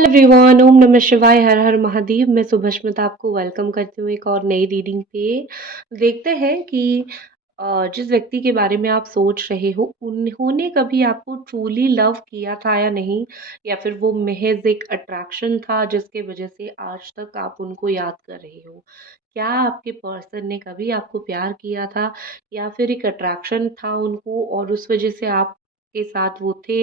Everyone, ओम नमः शिवाय, हर हर महादेव। मैं सुभस्मिता आपको वेलकम करती हूँ एक और नई रीडिंग पे। देखते हैं कि जिस व्यक्ति के बारे में आप सोच रहे हो, उन्होंने कभी आपको ट्रूली लव किया था या नहीं, या फिर वो महज एक अट्रैक्शन था जिसकी वजह से आज तक आप उनको याद कर रहे हो। क्या आपके पर्सन ने कभी आपको प्यार किया था, या फिर एक अट्रैक्शन था उनको और उस वजह से आप के साथ वो थे,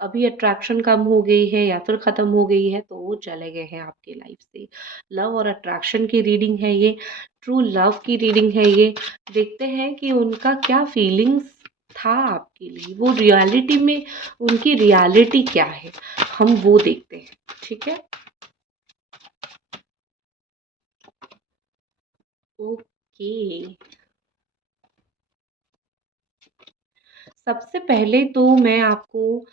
अभी अट्रैक्शन कम हो गई है या फिर ख़त्म हो गई है, तो वो चले गए हैं आपकी लाइफ से। लव और अट्रैक्शन की रीडिंग है ये, ट्रू लव की रीडिंग है ये। देखते हैं कि उनका क्या फीलिंग्स था आपके लिए, वो रियलिटी में उनकी रियलिटी क्या है, हम वो देखते हैं। ठीक है, ओके। सबसे पहले तो मैं आपको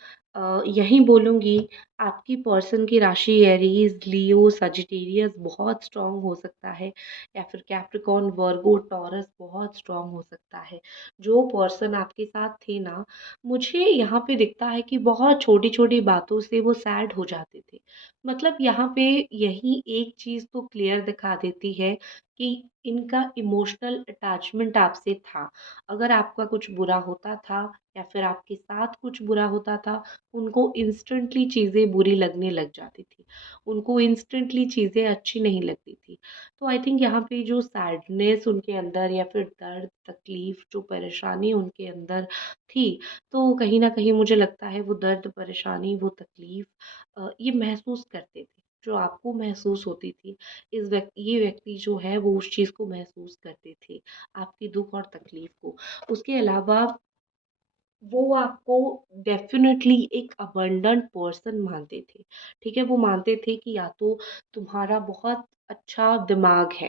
यही बोलूँगी, आपकी पर्सन की राशि एरीज़, लियो, सजिटेरियस बहुत स्ट्रॉन्ग हो सकता है, या फिर कैप्रिकॉर्न, वर्गो, टॉरस बहुत स्ट्रॉन्ग हो सकता है। जो पर्सन आपके साथ थे ना, मुझे यहाँ पे दिखता है कि बहुत छोटी-छोटी बातों से वो सैड हो जाते थे। मतलब यहाँ पे यही एक चीज़ तो क्लियर दिखा देती है कि इनका इमोशनल अटैचमेंट आपसे था। अगर आपका कुछ बुरा होता था या फिर आपके साथ कुछ बुरा होता था, उनको इंस्टेंटली चीज़ें बुरी लगने लग जाती थी। उनको इंस्टेंटली चीज़ें अच्छी नहीं लगती थी। तो आई थिंक यहाँ पे जो सैडनेस उनके अंदर, या फिर दर्द, तकलीफ़, जो परेशानी उनके अंदर थी, तो कहीं न कहीं मुझे लगता है वो दर्द, परेशानी, वो तकलीफ़ ये महसूस करते थे। जो आपको महसूस होती थी, ये व्यक्ति जो है वो उस चीज़ को महसूस करते थे, आपके दुःख और तकलीफ़ को। उसके अलावा वो आपको डेफ़िनेटली एक अबंडेंट पर्सन मानते थे, ठीक है? वो मानते थे कि या तो तुम्हारा बहुत अच्छा दिमाग है,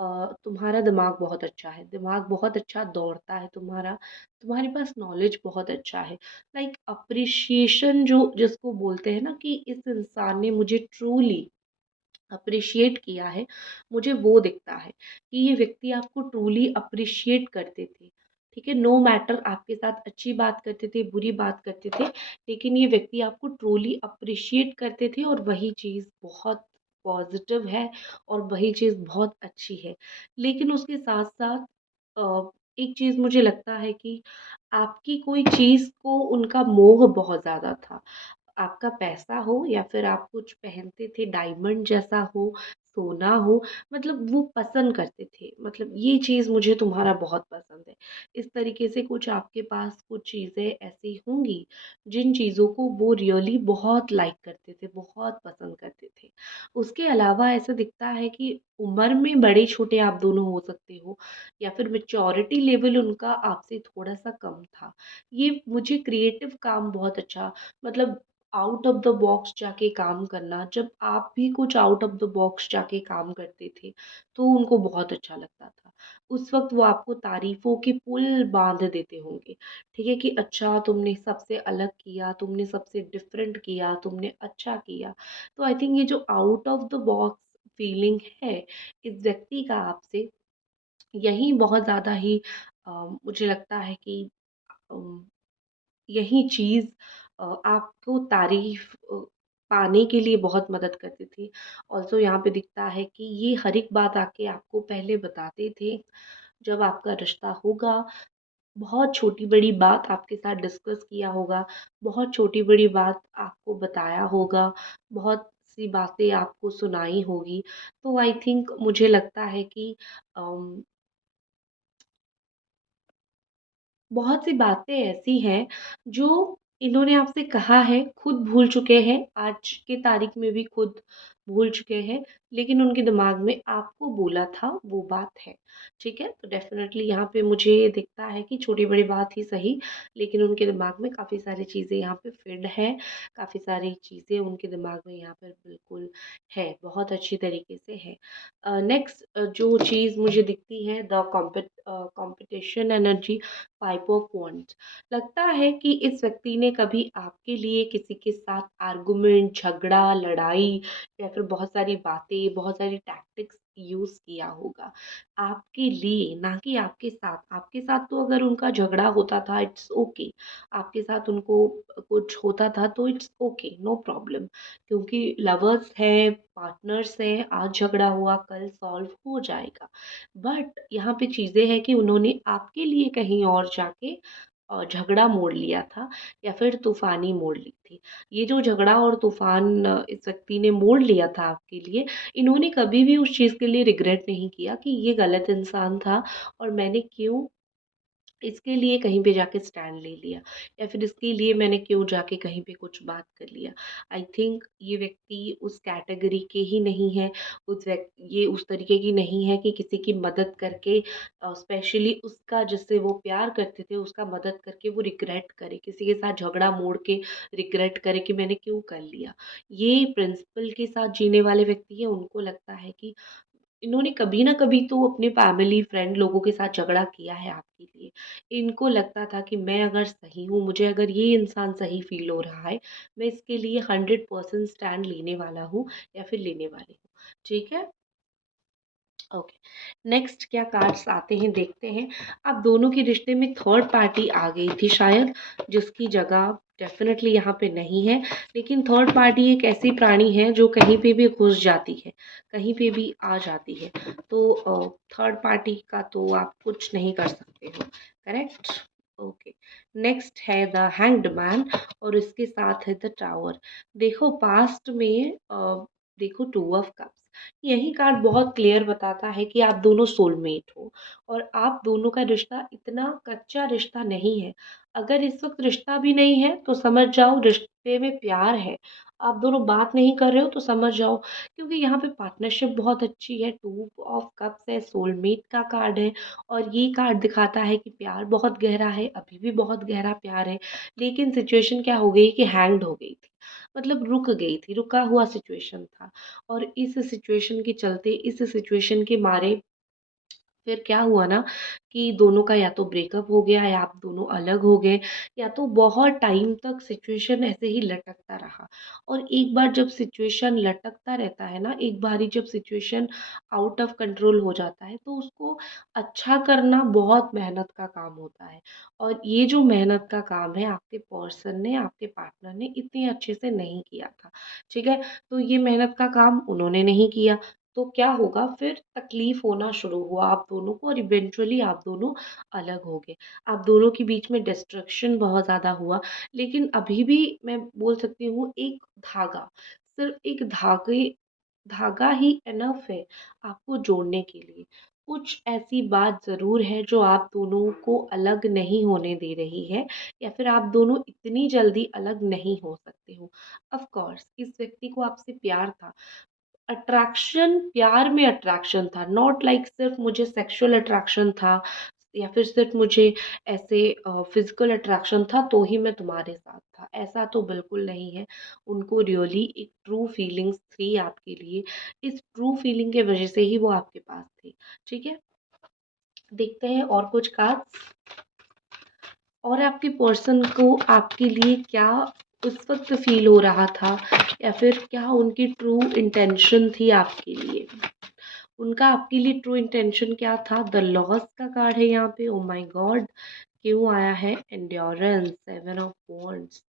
तुम्हारा दिमाग बहुत अच्छा है, दिमाग बहुत अच्छा दौड़ता है तुम्हारा, तुम्हारे पास नॉलेज बहुत अच्छा है। लाइक एप्रिशिएशन जो जिसको बोलते हैं ना, कि इस इंसान ने मुझे ट्रूली अप्रिशिएट किया है, मुझे वो दिखता है कि ये व्यक्ति आपको ट्रूली अप्रिशिएट करते थे। ठीक है? नो मैटर आपके साथ अच्छी बात करते थे, बुरी बात करते थे, लेकिन ये व्यक्ति आपको ट्रूली अप्रिशिएट करते थे, और वही चीज़ बहुत पॉज़िटिव है और वही चीज़ बहुत अच्छी है। लेकिन उसके साथ-साथ एक चीज़ मुझे लगता है कि आपकी कोई चीज़ को उनका मोह बहुत ज़्यादा था। आपका पैसा हो या फिर आप कुछ पहनते थे डायमंड जैसा हो, सोना हो, मतलब वो पसंद करते थे। मतलब ये चीज़ मुझे तुम्हारा बहुत पसंद है। इस तरीके से कुछ आपके पास कुछ चीज़ें ऐसी होंगी, जिन चीज़ों को वो रियली बहुत लाइक करते थे, बहुत पसंद करते थे। उसके अलावा ऐसा दिखता है कि उम्र में बड़े-छोटे आप दोनों हो सकते हो, या फिर मैच्योरिटी लेवल उनका आपसे थोड़ा-सा कम था। ये मुझे क्रिएटिव काम बहुत अच्छा, मतलब आउट ऑफ द बॉक्स जाके काम करना, जब आप भी कुछ आउट ऑफ द बॉक्स जाके काम करते थे, तो उनको बहुत अच्छा लगता था। उस वक़्त वो आपको तारीफ़ों के पुल बाँध देते होंगे, ठीक है? कि अच्छा तुमने सबसे अलग किया, तुमने सबसे डिफरेंट किया, तुमने अच्छा किया। तो आई थिंक ये जो out of the box feeling है इस व्यक्ति का आपसे, यही बहुत ज़्यादा ही मुझे लगता है कि अम यही चीज़ आपको तारीफ़ पाने के लिए बहुत मदद करती थी। ऑल्सो यहाँ पे दिखता है कि ये हर एक बात आके आपको पहले बताते थे, जब आपका रिश्ता होगा, बहुत छोटी-बड़ी बात आपके साथ डिस्कस किया होगा, बहुत छोटी-बड़ी बात आपको बताया होगा, बहुत सी बातें आपको सुनाई होगी। तो आई थिंक मुझे लगता है कि अम बहुत सी बातें ऐसी हैं जो इन्होंने आपसे कहा है, खुद भूल चुके हैं, आज के तारीख में भी खुद भूल चुके हैं, लेकिन उनके दिमाग में आपको बोला था वो बात है, ठीक है? तो डेफ़िनेटली यहाँ पे मुझे ये दिखता है कि छोटी-बड़ी बात ही सही, लेकिन उनके दिमाग में काफ़ी सारी चीज़ें यहाँ पे फ़िट हैं, काफ़ी सारी चीज़ें उनके दिमाग में यहाँ पर बिल्कुल है, बहुत अच्छी तरीके से है। नेक्स्ट जो चीज़ मुझे दिखती है, the competition energy, 5 of wands. लगता है कि इस व्यक्ति ने कभी आपके लिए किसी के साथ आर्गुमेंट, झगड़ा, लड़ाई, या फिर बहुत सारी बातें, बहुत सारी टैक्टिक्स यूज़ किया होगा आपके लिए, ना कि आपके साथ। आपके साथ तो अगर उनका झगड़ा होता था इट्स ओके, आपके साथ उनको कुछ होता था तो इट्स ओके, नो प्रॉब्लम, क्योंकि लवर्स हैं, पार्टनर्स हैं, आज झगड़ा हुआ कल सॉल्व हो जाएगा। बट यहाँ पे चीज़ें हैं कि उन्होंने आपके लिए कहीं और जाके झगड़ा मोड़ लिया था या फिर तूफ़ानी मोड़ ली थी। ये जो झगड़ा और तूफ़ान इस व्यक्ति ने मोड़ लिया था आपके लिए, इन्होंने कभी भी उस चीज़ के लिए रिग्रेट नहीं किया कि ये गलत इंसान था और मैंने क्यों इसके लिए कहीं पे जाके स्टैंड ले लिया या फिर इसके लिए मैंने क्यों जाके कहीं पे कुछ बात कर लिया। आई थिंक ये व्यक्ति उस कैटेगरी के ही नहीं है, ये उस तरीके की नहीं है कि किसी की मदद करके स्पेशली उसका जिससे वो प्यार करते थे उसका मदद करके वो रिग्रेट करे, किसी के साथ झगड़ा मोड़ के रिग्रेट करे कि मैंने क्यों कर लिया। ये प्रिंसिपल के साथ जीने वाले व्यक्ति हैं, उनको लगता है कि इन्होंने कभी ना कभी तो अपने फैमिली, फ्रेंड लोगों के साथ झगड़ा किया है आपके लिए। इनको लगता था कि मैं अगर सही हूँ, मुझे अगर ये इंसान सही फ़ील हो रहा है, मैं इसके लिए 100% स्टैंड लेने वाला हूँ या फिर लेने वाली हूँ। ठीक है? ओके, नेक्स्ट क्या कार्ड्स आते हैं देखते हैं। अब दोनों के रिश्ते में थर्ड पार्टी आ गई थी शायद, जिसकी जगह डेफ़िनेटली यहाँ पे नहीं है। लेकिन थर्ड पार्टी एक ऐसी प्राणी है जो कहीं पे भी घुस जाती है, कहीं पे भी आ जाती है। तो थर्ड पार्टी का तो आप कुछ नहीं कर सकते हो, करेक्ट? ओके, नेक्स्ट है द हैंग्ड मैन और इसके साथ है द टावर। देखो पास्ट में देखो टू ऑफ कप्स, यही कार्ड बहुत क्लियर बताता है कि आप दोनों सोलमेट हो और आप दोनों का रिश्ता इतना कच्चा रिश्ता नहीं है। अगर इस वक्त रिश्ता भी नहीं है तो समझ जाओ रिश्ते में प्यार है। आप दोनों बात नहीं कर रहे हो तो समझ जाओ, क्योंकि यहाँ पे पार्टनरशिप बहुत अच्छी है, टू ऑफ कप्स है, सोलमेट का कार्ड है और ये कार्ड दिखाता है कि प्यार बहुत गहरा है, अभी भी बहुत गहरा प्यार है। लेकिन सिचुएशन क्या हो गई कि हैंग्ड हो गई थी, मतलब रुक गई थी, रुका हुआ सिचुएशन था। और इस सिचुएशन के चलते, इस सिचुएशन के मारे फिर क्या हुआ ना कि दोनों का या तो ब्रेकअप हो गया या आप दोनों अलग हो गए, या तो बहुत टाइम तक सिचुएशन ऐसे ही लटकता रहा। और एक बार जब सिचुएशन लटकता रहता है ना, एक बारी जब सिचुएशन आउट ऑफ कंट्रोल हो जाता है तो उसको अच्छा करना बहुत मेहनत का काम होता है। और ये जो मेहनत का काम है आपके पर्सन ने, आपके पार्टनर ने इतने अच्छे से नहीं किया था। ठीक है, तो ये मेहनत का काम उन्होंने नहीं किया, तो क्या होगा फिर तकलीफ होना शुरू हुआ आप दोनों को और इवेंचुअली आप दोनों अलग हो गए। आप दोनों के बीच में डिस्ट्रैक्शन बहुत ज़्यादा हुआ, लेकिन अभी भी मैं बोल सकती हूँ एक धागा, सिर्फ़ एक धागा ही इनफ है आपको जोड़ने के लिए। कुछ ऐसी बात ज़रूर है जो आप दोनों को अलग नहीं होने दे रही है या फिर आप दोनों इतनी जल्दी अलग नहीं हो सकते हो। ऑफ़ कोर्स इस व्यक्ति को आपसे प्यार था, अट्रैक्शन, प्यार में अट्रैक्शन था, नॉट लाइक सिर्फ मुझे सेक्सुअल अट्रैक्शन था या फिर सिर्फ मुझे ऐसे फिजिकल अट्रैक्शन था तो ही मैं तुम्हारे साथ था, ऐसा तो बिल्कुल नहीं है। उनको रियली एक ट्रू फीलिंग्स थी आपके लिए, इस ट्रू फीलिंग के वजह से ही वो आपके पास थे। ठीक है, देखते हैं और कुछ कार्ड्स। और आपके पर्सन को आपके लिए क्या उस वक्त फील हो रहा था या फिर क्या उनकी ट्रू इंटेंशन थी आपके लिए, उनका आपके लिए ट्रू इंटेंशन क्या था। द लॉस का कार्ड है यहाँ पे, ओ माय गॉड, क्यों आया है एंड्योरेंस, सेवन ऑफ वॉन्ड्स।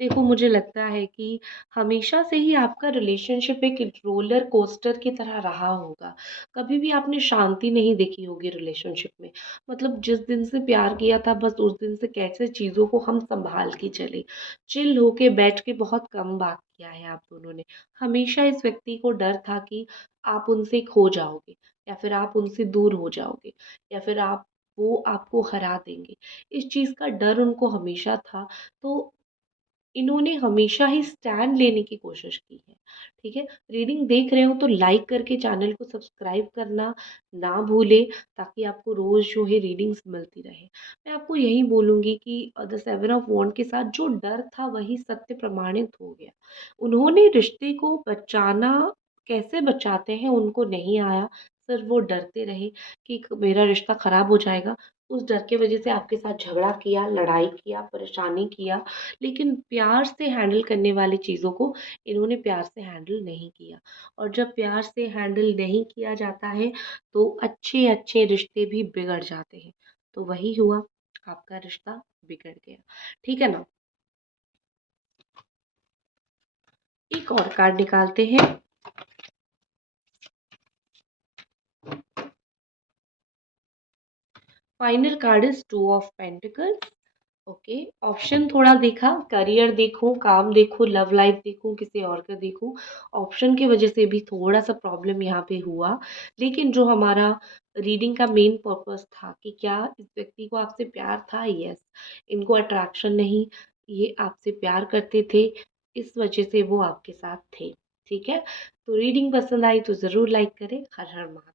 देखो मुझे लगता है कि हमेशा से ही आपका रिलेशनशिप एक रोलर कोस्टर की तरह रहा होगा, कभी भी आपने शांति नहीं देखी होगी रिलेशनशिप में। मतलब जिस दिन से प्यार किया था बस उस दिन से कैसे चीज़ों को हम संभाल के चले, चिल होके बैठ के बहुत कम बात किया है आप दोनों ने। हमेशा इस व्यक्ति को डर था कि आप उनसे खो जाओगे या फिर आप उनसे दूर हो जाओगे या फिर आप वो आपको हरा देंगे। इस चीज़ का डर उनको हमेशा था, तो इन्होंने हमेशा ही स्टैंड लेने की कोशिश की है। ठीक है? रीडिंग देख रहे हो तो लाइक करके चैनल को सब्सक्राइब करना ना भूलें, ताकि आपको रोज़ जो है रीडिंग्स मिलती रहे। मैं आपको यही बोलूँगी कि द सेवन ऑफ वॉन्ड के साथ जो डर था वही सत्य प्रमाणित हो गया। उन्होंने रिश्ते को बचाना कैसे बचाते हैं उनको नहीं आया, सिर्फ वो डरते रहे कि मेरा रिश्ता खराब हो जाएगा, उस डर की वजह से आपके साथ झगड़ा किया, लड़ाई किया, परेशानी किया, लेकिन प्यार से हैंडल करने वाली चीज़ों को इन्होंने प्यार से हैंडल नहीं किया। और जब प्यार से हैंडल नहीं किया जाता है तो अच्छे अच्छे रिश्ते भी बिगड़ जाते हैं। तो वही हुआ, आपका रिश्ता बिगड़ गया। ठीक है ना? एक और कार्ड निकालते हैं। Final card is two of pentacles. Okay, option थोड़ा देखा, करियर देखूं, काम देखूं, लव लाइफ देखूं, किसी और का देखूं। ऑप्शन की वजह से भी थोड़ा सा प्रॉब्लम यहाँ पे हुआ, लेकिन जो हमारा रीडिंग का मेन पर्पस था कि क्या इस व्यक्ति को आपसे प्यार था, यस। इनको अट्रैक्शन नहीं, ये आपसे प्यार करते थे, इस वजह से वो आपके साथ थे। ठीक है, तो रीडिंग पसंद आई तो ज़रूर लाइक करें। हर हर महादेव।